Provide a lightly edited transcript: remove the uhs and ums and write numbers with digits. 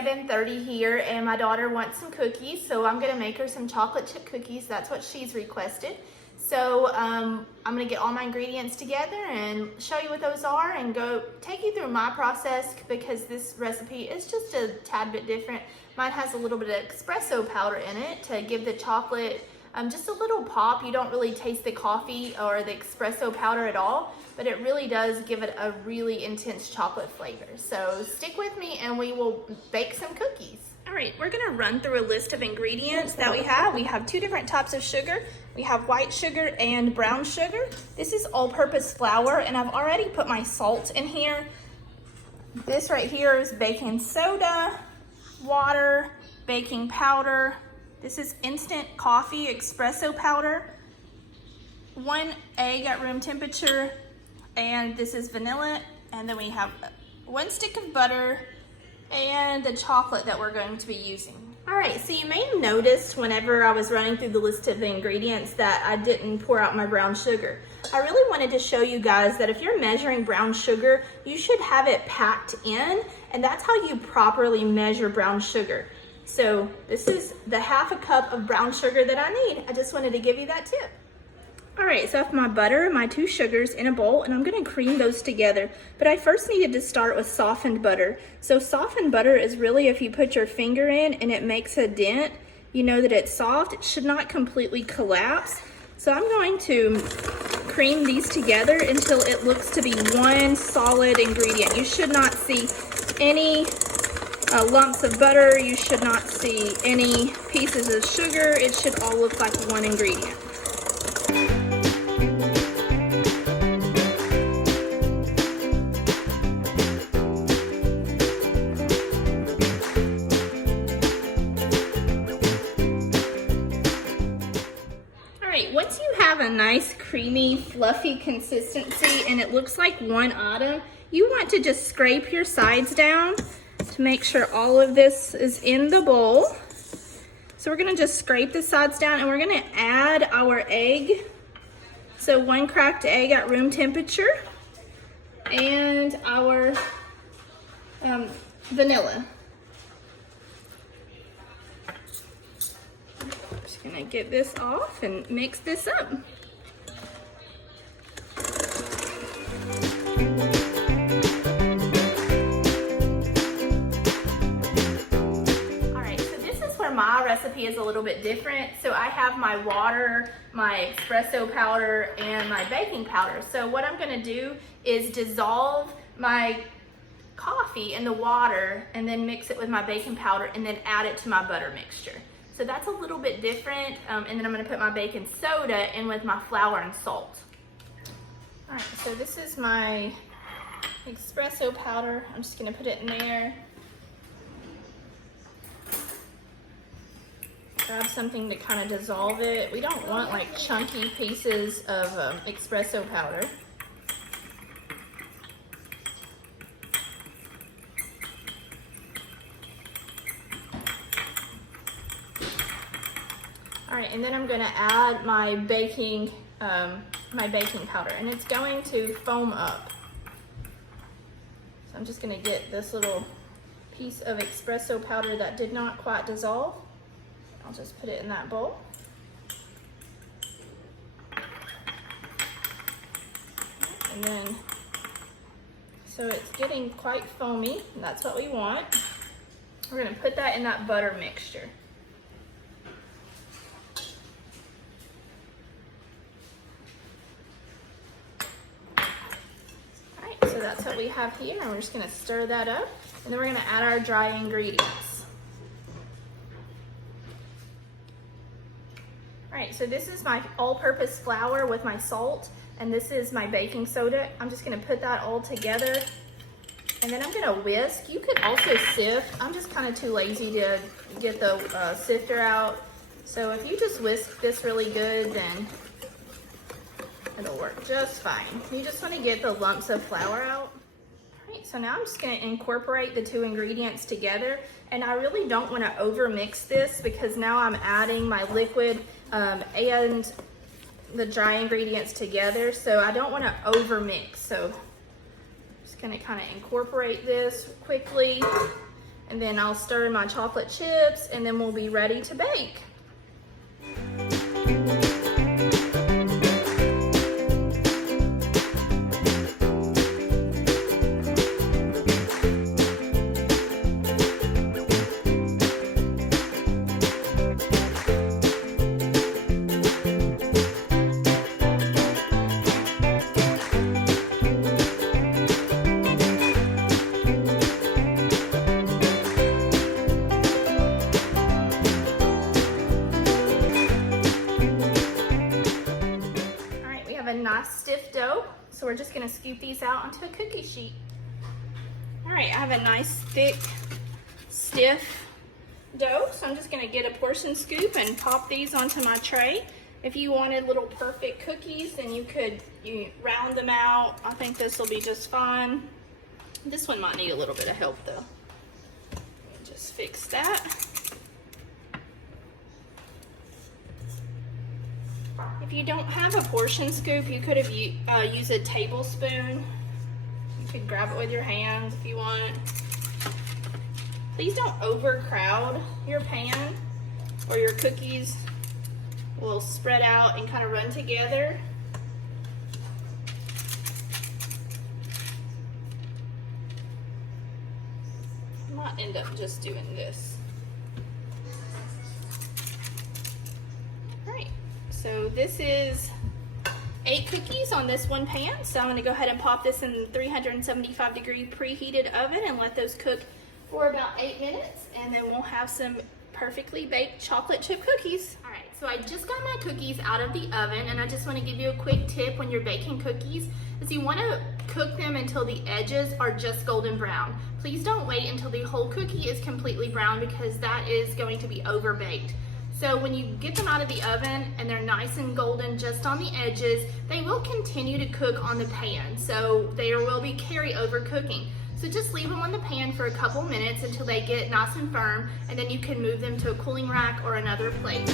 7:30 here and my daughter wants some cookies, so I'm gonna make her some chocolate chip cookies. That's what she's requested. So I'm gonna get all my ingredients together and show you what those are and go take you through my process, because this recipe is just a tad bit different. Mine has a little bit of espresso powder in it to give the chocolate just a little pop. You don't really taste the coffee or the espresso powder at all, but it really does give it a really intense chocolate flavor. So stick with me and we will bake some cookies. All right, we're gonna run through a list of ingredients that we have. We have 2 different types of sugar. We have white sugar and brown sugar. This is all-purpose flour, and I've already put my salt in here. This right here is baking soda, water, baking powder. This is instant coffee espresso powder, 1 egg at room temperature, and this is vanilla. And then we have 1 stick of butter and the chocolate that we're going to be using. All right, so you may have noticed whenever I was running through the list of the ingredients that I didn't pour out my brown sugar. I really wanted to show you guys that if you're measuring brown sugar, you should have it packed in, and that's how you properly measure brown sugar. So this is the 1/2 cup of brown sugar that I need. I just wanted to give you that tip. All right, so I have my butter and my 2 sugars in a bowl, and I'm gonna cream those together. But I first needed to start with softened butter. So softened butter is really, if you put your finger in and it makes a dent, you know that it's soft. It should not completely collapse. So I'm going to cream these together until it looks to be one solid ingredient. You should not see any lumps of butter. You should not see any pieces of sugar. It should all look like one ingredient. Once you have a nice creamy fluffy consistency and it looks like one atom, you want to just scrape your sides down to make sure all of this is in the bowl. So we're gonna just scrape the sides down and we're gonna add our egg. So 1 cracked egg at room temperature and our vanilla. Gonna get this off and mix this up. All right, so this is where my recipe is a little bit different. So I have my water, my espresso powder, and my baking powder. So what I'm gonna do is dissolve my coffee in the water and then mix it with my baking powder and then add it to my butter mixture. So that's a little bit different. And then I'm gonna put my baking soda in with my flour and salt. All right, so this is my espresso powder. I'm just gonna put it in there. Grab something to kind of dissolve it. We don't want like chunky pieces of espresso powder. All right, and then I'm gonna add my baking powder, and it's going to foam up. So I'm just gonna get this little piece of espresso powder that did not quite dissolve. I'll just put it in that bowl. And then, so it's getting quite foamy, and that's what we want. We're gonna put that in that butter mixture. So that's what we have here, and we're just gonna stir that up, and then we're gonna add our dry ingredients. All right, so this is my all-purpose flour with my salt, and this is my baking soda. I'm just gonna put that all together, and then I'm gonna whisk. You could also sift. I'm just kind of too lazy to get the sifter out. So if you just whisk this really good, then it'll work just fine. You just want to get the lumps of flour out. All right, so now I'm just going to incorporate the 2 ingredients together, and I really don't want to over mix this because now I'm adding my liquid and the dry ingredients together, so I don't want to over mix. So I'm just going to kind of incorporate this quickly, And then I'll stir in my chocolate chips and then we'll be ready to bake. A nice stiff dough, so we're just going to scoop these out onto a cookie sheet. All right, I have a nice thick stiff dough, so I'm just going to get a portion scoop and pop these onto my tray. If you wanted little perfect cookies, then you round them out. I think this will be just fine. This one might need a little bit of help though. Just fix that. If you don't have a portion scoop, you could have used a tablespoon. You could grab it with your hands if you want. Please don't overcrowd your pan or your cookies will spread out and kind of run together. I might end up just doing this. All right. So this is 8 cookies on this one pan. So I'm going to go ahead and pop this in 375 degree preheated oven and let those cook for about 8 minutes. And then we'll have some perfectly baked chocolate chip cookies. All right, so I just got my cookies out of the oven, and I just want to give you a quick tip when you're baking cookies is you want to cook them until the edges are just golden brown. Please don't wait until the whole cookie is completely brown because that is going to be over baked. So when you get them out of the oven and they're nice and golden just on the edges, they will continue to cook on the pan. So there will be carryover cooking. So just leave them on the pan for a couple minutes until they get nice and firm, and then you can move them to a cooling rack or another plate.